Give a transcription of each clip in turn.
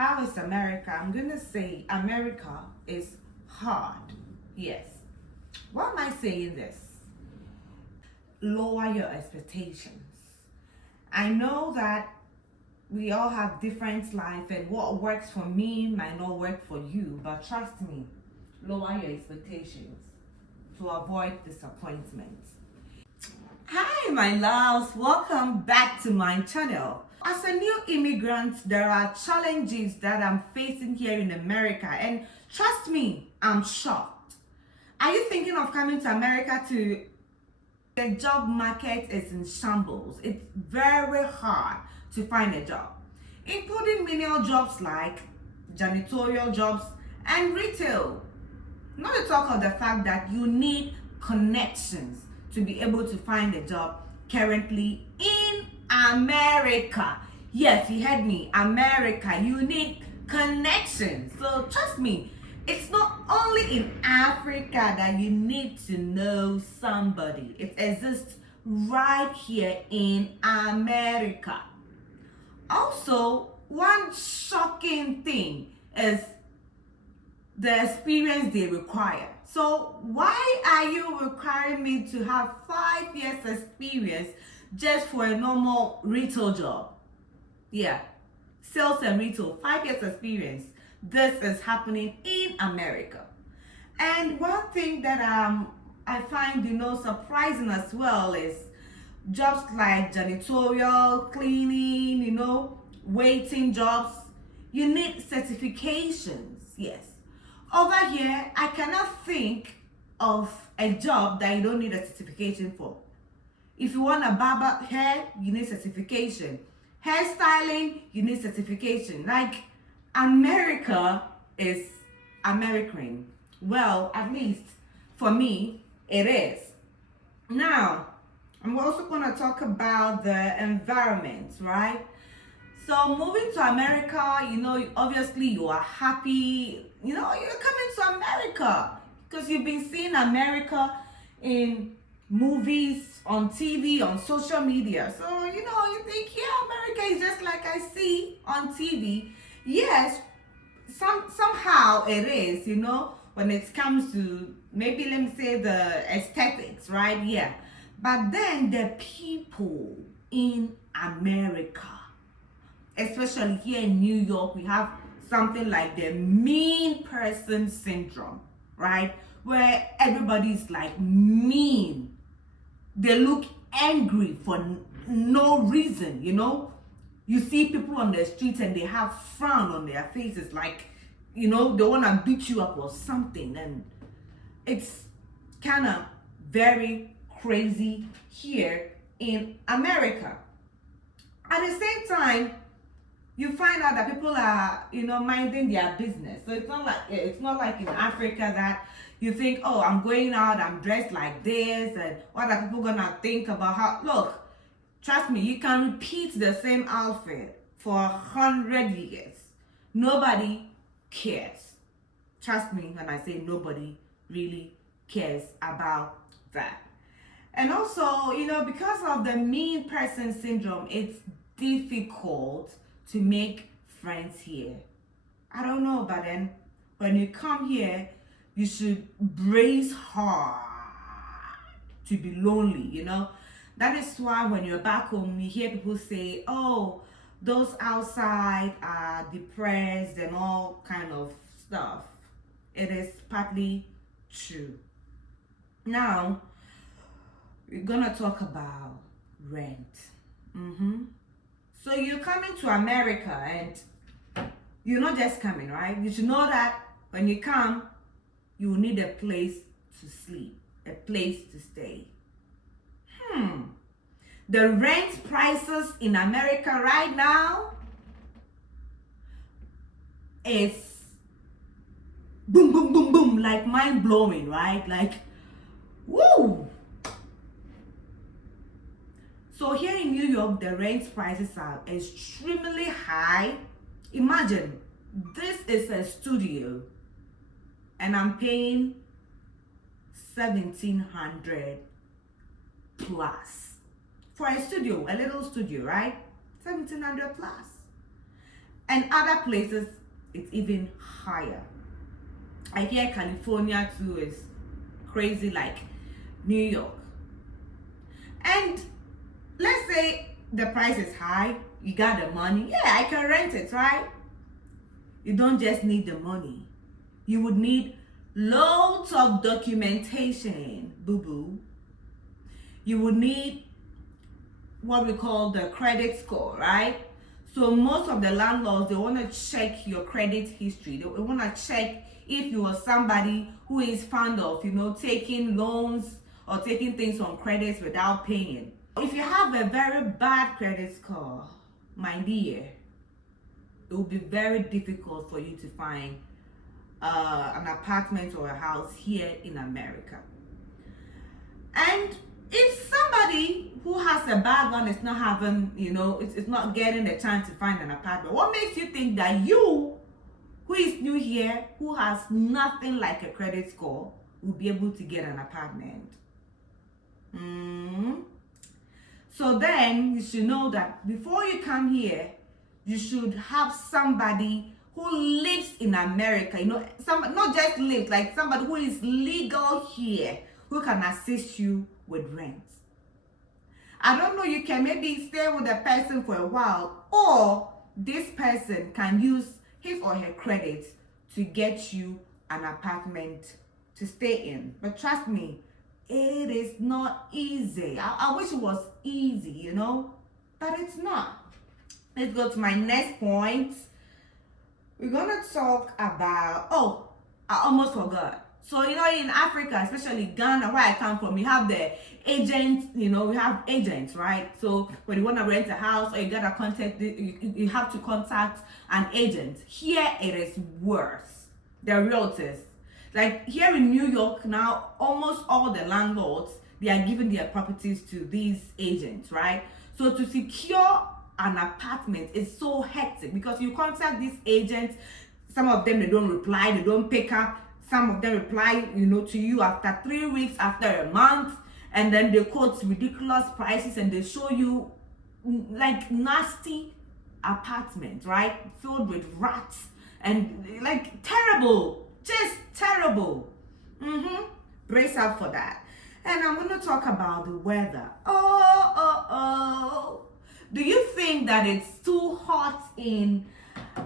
how is America? I'm going to say America is hard. Yes. Why am I saying this? Lower your expectations. I know that we all have different life, and what works for me might not work for you, but trust me, lower your expectations to avoid disappointment. Hi my loves, welcome back to my channel. As a new immigrant, there are challenges that I'm facing here in America, and trust me, I'm shocked. Are you thinking of coming to America? The job market is in shambles. It's very hard to find a job, including menial jobs like janitorial jobs and retail. Not to talk of the fact that you need connections to be able to find a job currently in America. Yes, you heard me, America. You need connections. So trust me, it's not only in Africa that you need to know somebody. It exists right here in America. Also, one shocking thing is the experience they require. So why are you requiring me to have 5 years experience just for a normal retail job? Yeah, sales and retail, 5 years experience. This is happening in America. And one thing that I find surprising as well is jobs like janitorial, cleaning, waiting jobs. You need certifications. Yes. Over here, I cannot think of a job that you don't need a certification for. If you want a barber hair, you need certification. Hairstyling, you need certification. Like, America is American. Well, at least for me, it is. Now, I'm also going to talk about the environment, right? So moving to America, obviously you are happy, you're coming to America because you've been seeing America in movies, on TV, on social media. So, you think, yeah, America is just like I see on TV. Yes, somehow it is, when it comes to maybe, let me say, the aesthetics, right? Yeah. But then the people in America, especially here in New York, we have something like the mean person syndrome, right? Where everybody's like mean. They look angry for no reason, You see people on the streets and they have frown on their faces like, they want to beat you up or something. And it's kind of very crazy here in America. At the same time, you find out that people are, minding their business. So it's not like in Africa that you think, oh, I'm going out, I'm dressed like this, and what are people gonna think about how? Look, trust me, you can repeat the same outfit for 100 years. Nobody cares. Trust me when I say nobody really cares about that. And also, because of the mean person syndrome, it's difficult to make friends here. I don't know, but then when you come here, you should brace hard to be lonely, That is why when you're back home, you hear people say, oh, those outside are depressed and all kind of stuff. It is partly true. Now, we're gonna talk about rent. So you're coming to America and you're not just coming, right? You should know that when you come, you will need a place to sleep, a place to stay. The rent prices in America right now is boom, boom, boom, boom, like mind blowing, right? Like, woo! So here in New York, the rent prices are extremely high. Imagine, this is a studio and I'm paying $1,700 plus for a studio, a little studio, right? $1,700 plus. And other places, it's even higher. I hear California too is crazy, like New York. And let's say the price is high, you got the money. Yeah, I can rent it, right? You don't just need the money. You would need loads of documentation, boo-boo. You would need what we call the credit score, right? So most of the landlords, they want to check your credit history. They want to check if you are somebody who is fond of, taking loans or taking things on credits without paying. If you have a very bad credit score, my dear, it will be very difficult for you to find an apartment or a house here in America. And if somebody who has a bad one is not having, it's not getting the chance to find an apartment, what makes you think that you, who is new here, who has nothing like a credit score, will be able to get an apartment? So then you should know that before you come here, you should have somebody who lives in America, not just lives, like somebody who is legal here, who can assist you with rent. I don't know, you can maybe stay with a person for a while, or this person can use his or her credit to get you an apartment to stay in. But trust me, it is not easy. I wish it was easy, but it's not. Let's go to my next point. We're gonna talk about, I almost forgot. So, in Africa, especially Ghana, where I come from, we have the agents, we have agents, right? So when you want to rent a house or you gotta contact, you have to contact an agent. Here it is worse. The realtors. Like here in New York now, almost all the landlords, they are giving their properties to these agents, right? So to secure an apartment is so hectic because you contact these agents, some of them, they don't reply, they don't pick up. Some of them reply, to you after 3 weeks, after a month, and then they quote ridiculous prices and they show you like nasty apartments, right? Filled with rats and like terrible, just terrible. Brace up for that. And I'm going to talk about the weather. Do you think that it's too hot in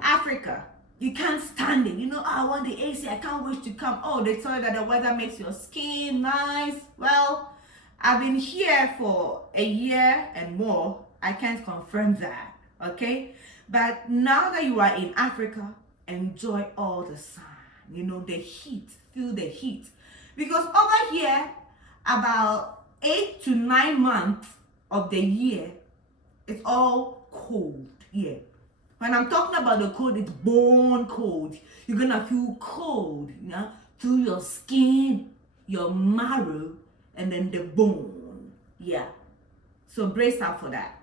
Africa? You can't stand it. I want the AC. I can't wait to come. Oh, they tell you that the weather makes your skin nice. Well, I've been here for a year and more. I can't confirm that. Okay? But now that you are in Africa, enjoy all the sun. The heat. Feel the heat. Because over here, about 8 to 9 months of the year, it's all cold. Yeah. When I'm talking about the cold, it's bone cold. You're gonna feel cold, through your skin, your marrow, and then the bone. Yeah. So brace up for that.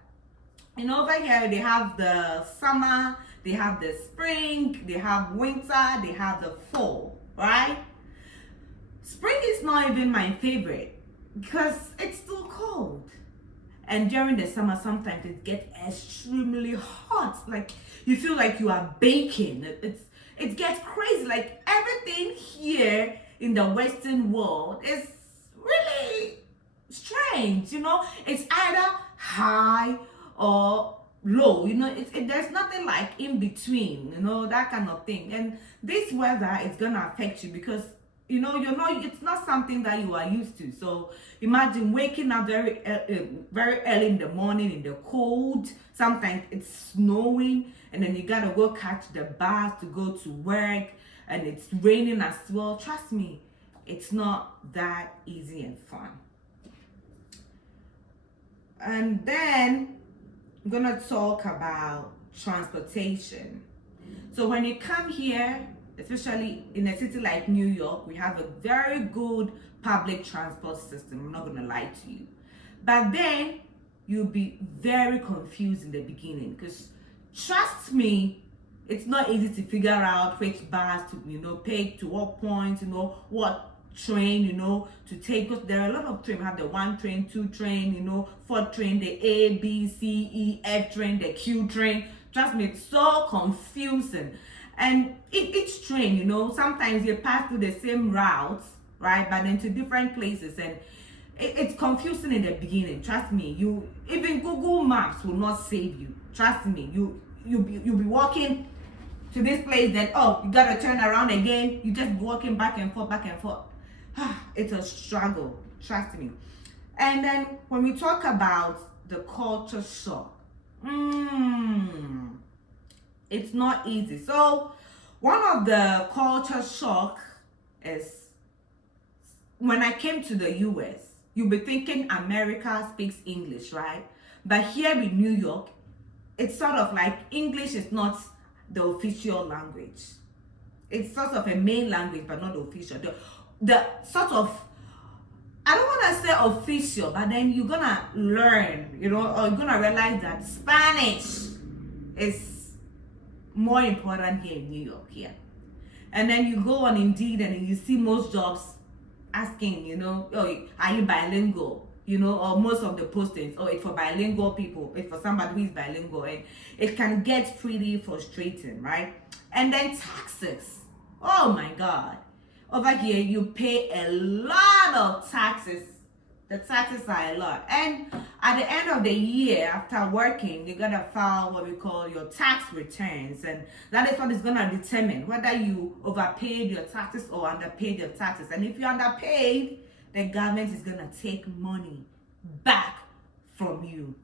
Over here, they have the summer, they have the spring, they have winter, they have the fall, right? Spring is not even my favorite because it's too cold. And during the summer, sometimes it gets extremely hot. Like you feel like you are baking. It gets crazy. Like everything here in the Western world is really strange. It's either high or low. There's nothing like in between. That kind of thing. And this weather is gonna affect you because it's not something that you are used to. So imagine waking up very early in the morning in the cold. Sometimes it's snowing, and then you gotta go catch the bus to go to work, and it's raining as well. Trust me, it's not that easy and fun. And then I'm gonna talk about transportation. So when you come here, especially in a city like New York, we have a very good public transport system. I'm not going to lie to you. But then you'll be very confused in the beginning because trust me, it's not easy to figure out which bus to, take, to what point, what train, to take. Because there are a lot of trains. We have the 1 train, 2 train, 4 train, the A, B, C, E, F train, the Q train. Trust me, it's so confusing. And each train, you know, sometimes you pass through the same routes, right? But then to different places, and it's confusing in the beginning. Trust me, even Google Maps will not save you. Trust me, you'll be walking to this place, then oh, you gotta turn around again. You just walking back and forth, back and forth. It's a struggle. Trust me. And then when we talk about the culture shock, it's not easy. So one of the culture shock is when I came to the US. You'll be thinking America speaks English, right? But here in New York, it's sort of like English is not the official language. It's sort of a main language, but not official. The sort of, I don't want to say official, but then you're gonna learn, you know, or you're gonna realize that Spanish is more important here in New York, here. And then you go on Indeed and you see most jobs asking, you know, oh, are you bilingual? You know, or most of the postings, oh, it's for bilingual people, it's for somebody who is bilingual, and it can get pretty frustrating, right? And then taxes. Oh my God. Over here, you pay a lot of taxes. The taxes are a lot. And at the end of the year, after working, you gotta file what we call your tax returns. And that is what is gonna determine whether you overpaid your taxes or underpaid your taxes. And if you underpaid, the government is gonna take money back from you.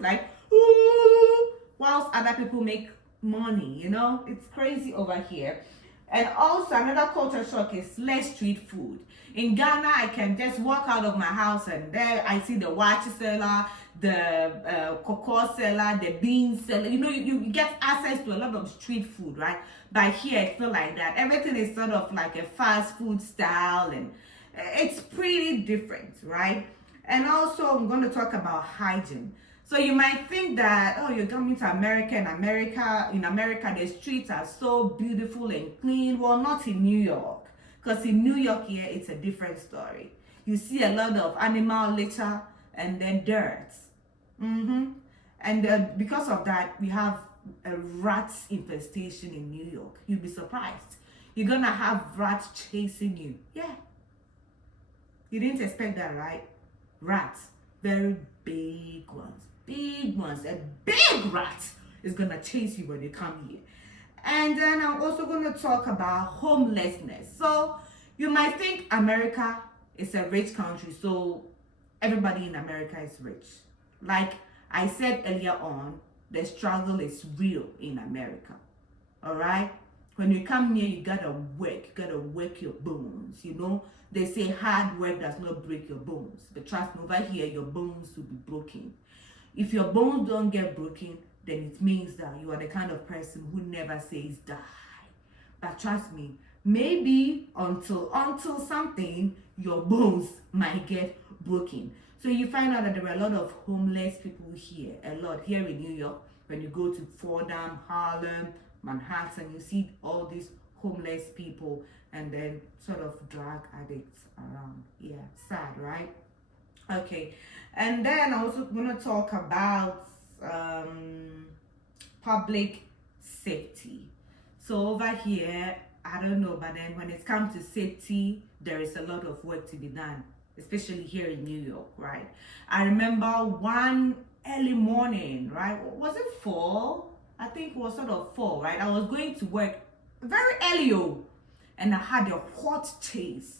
Like, ooh, whilst other people make money, you know? It's crazy over here. And also another culture shock is less street food. In Ghana, I can just walk out of my house and there I see the watch seller, the cocoa seller, the bean seller. You know, you get access to a lot of street food, right? But here, it's not like that. Everything is sort of like a fast food style, and it's pretty different, right? And also, I'm going to talk about hygiene. So you might think that, oh, you're coming to America, and in America, the streets are so beautiful and clean. Well, not in New York. Because in New York here, it's a different story. You see a lot of animal litter and then dirt. And because of that, we have a rat infestation in New York. You'll be surprised. You're going to have rats chasing you. Yeah. You didn't expect that, right? Rats. Very big ones. Big ones. A big rat is going to chase you when you come here. And then I'm also going to talk about homelessness. So you might think America is a rich country, so everybody in America is rich. Like I said earlier on, the struggle is real in America. All right? When you come here, you gotta work your bones, you know? They say hard work does not break your bones. But trust me, over here, your bones will be broken. If your bones don't get broken, then it means that you are the kind of person who never says die. But trust me, maybe until something, your bones might get broken. So you find out that there are a lot of homeless people here, a lot here in New York. When you go to Fordham, Harlem, Manhattan, you see all these homeless people and then sort of drug addicts around. Yeah, sad, right? Okay, and then I'm also going to talk about public safety. So over here, I don't know, but then when it comes to safety, there is a lot of work to be done, especially here in New York, right? I remember one early morning, right? Was it 4? I think it was sort of 4, right? I was going to work very early, and I had a hot chase.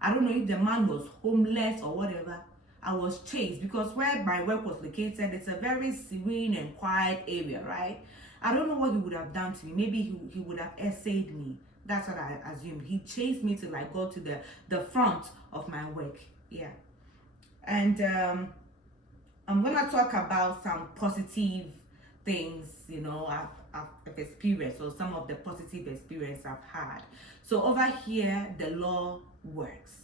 I don't know if the man was homeless or whatever. I was chased because where my work was located, it's a very serene and quiet area, right? I don't know what he would have done to me. Maybe he would have essayed me. That's what I assumed. He chased me to like go to the front of my work. Yeah. And I'm gonna talk about some positive things, you know, I've experienced, or some of the positive experience I've had. So over here, the law works.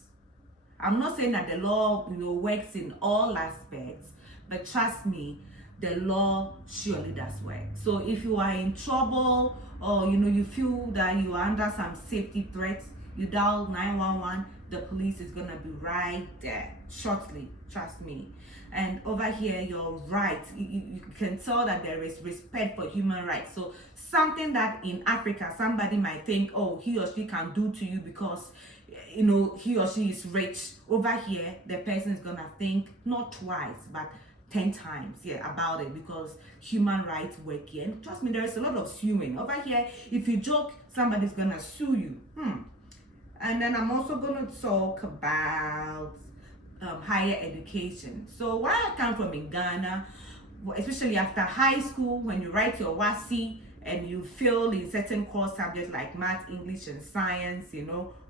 I'm not saying that the law, you know, works in all aspects, but trust me, the law surely does work. So if you are in trouble, or you know, you feel that you are under some safety threats, you dial 911. the police is gonna be right there shortly, trust me. And over here, your rights, you can tell that there is respect for human rights. So something that in Africa somebody might think, oh, he or she can do to you because he or she is rich. Over here, the person is gonna think not twice but 10 times about it, because human rights work here. And trust me, there is a lot of suing over here. If you joke, somebody's gonna sue you. And then I'm also gonna talk about higher education. So where I come from in Ghana, especially after high school, when you write your WASI and you fail in certain core subjects like math, English, and science,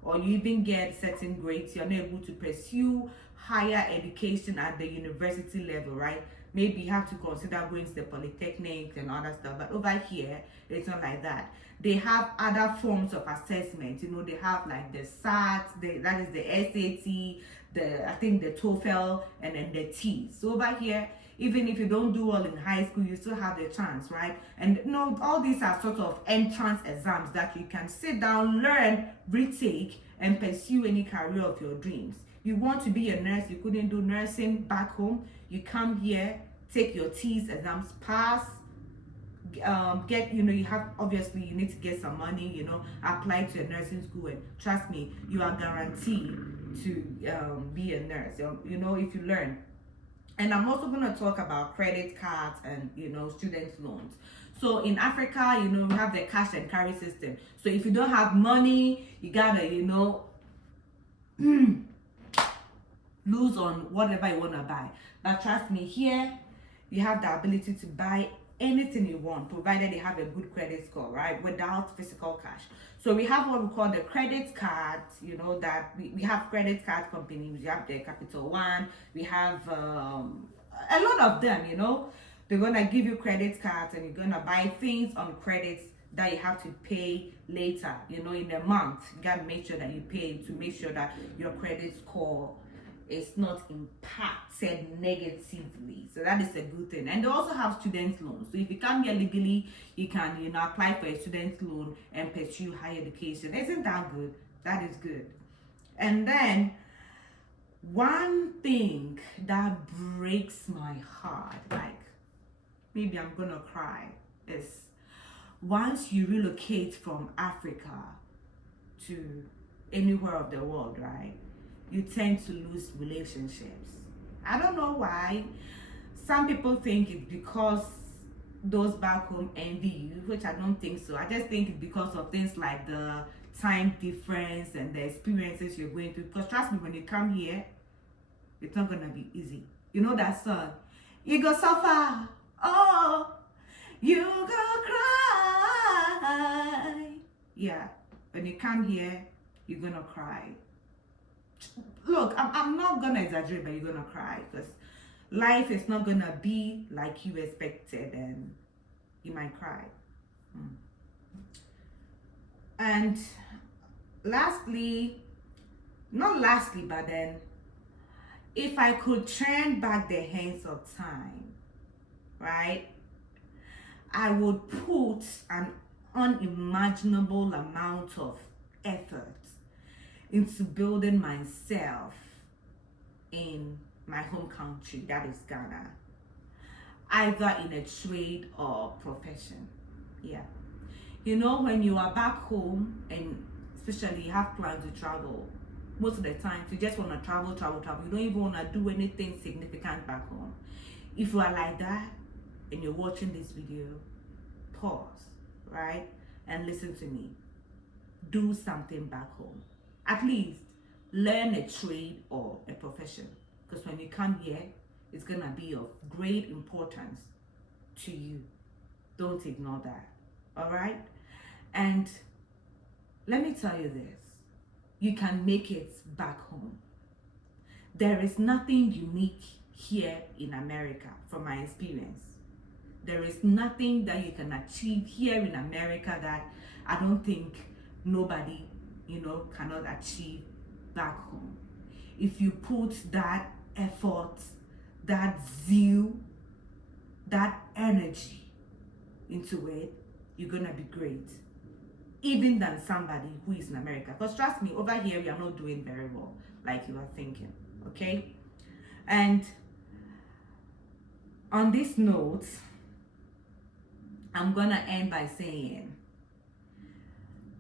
or you even get certain grades, you're not able to pursue higher education at the university level, right? Maybe you have to consider going to the polytechnic and other stuff. But over here, it's not like that. They have other forms of assessment. They have like the SAT, that is the SAT, I think the TOEFL, and then the T. So over here, even if you don't do well in high school, you still have the chance, right? And all these are sort of entrance exams that you can sit down, learn, retake, and pursue any career of your dreams. You want to be a nurse, you couldn't do nursing back home, you come here, take your TEAS exams, pass, you have, obviously you need to get some money, apply to a nursing school, and trust me, you are guaranteed to be a nurse, if you learn. And I'm also going to talk about credit cards and student loans. So in Africa, we have the cash and carry system. So if you don't have money, you gotta lose on whatever you want to buy. But trust me, here you have the ability to buy anything you want, provided you have a good credit score, right? Without physical cash. So we have what we call the credit cards, that we have credit card companies. We have the Capital One, we have a lot of them, they're gonna give you credit cards and you're gonna buy things on credits that you have to pay later, in a month. You gotta make sure that you pay to make sure that your credit score is not impacted negatively. So that is a good thing. And they also have student loans. So if you come here legally, you can apply for a student loan and pursue higher education. Isn't that good? That is good. And then one thing that breaks my heart, like maybe I'm gonna cry, is once you relocate from Africa to anywhere of the world, right, you tend to lose relationships. I don't know why. Some people think it's because those back home envy you, which I don't think so. I just think it's because of things like the time difference and the experiences you're going through. Because trust me, when you come here, it's not gonna be easy. You know that song? You go suffer, oh, you go cry. Yeah, when you come here, you're gonna cry. Look, I'm not gonna exaggerate, but you're gonna cry, because life is not gonna be like you expected, and you might cry. And but then, if I could turn back the hands of time, right, I would put an unimaginable amount of effort into building myself in my home country, that is Ghana, either in a trade or profession. Yeah, when you are back home, and especially you have plans to travel, most of the time you just want to travel. You don't even want to do anything significant back home. If you are like that and you're watching this video, pause, right, and listen to me. Do something back home. At least learn a trade or a profession, because when you come here, it's gonna be of great importance to you. Don't ignore that. All right? And let me tell you this, you can make it back home. There is nothing unique here in America, from my experience. There is nothing that you can achieve here in America that I don't think nobody cannot achieve back home. If you put that effort, that zeal, that energy into it, you're gonna be great. even than somebody who is in America. Because trust me, over here we are not doing very well like you are thinking. Okay? And on this note, I'm gonna end by saying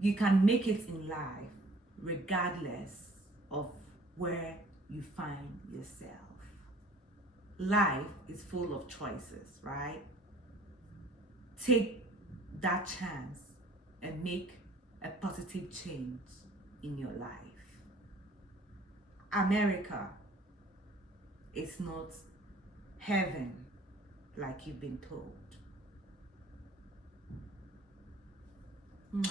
you can make it in life regardless of where you find yourself. Life is full of choices, right? Take that chance and make a positive change in your life. America is not heaven like you've been told. Mwah.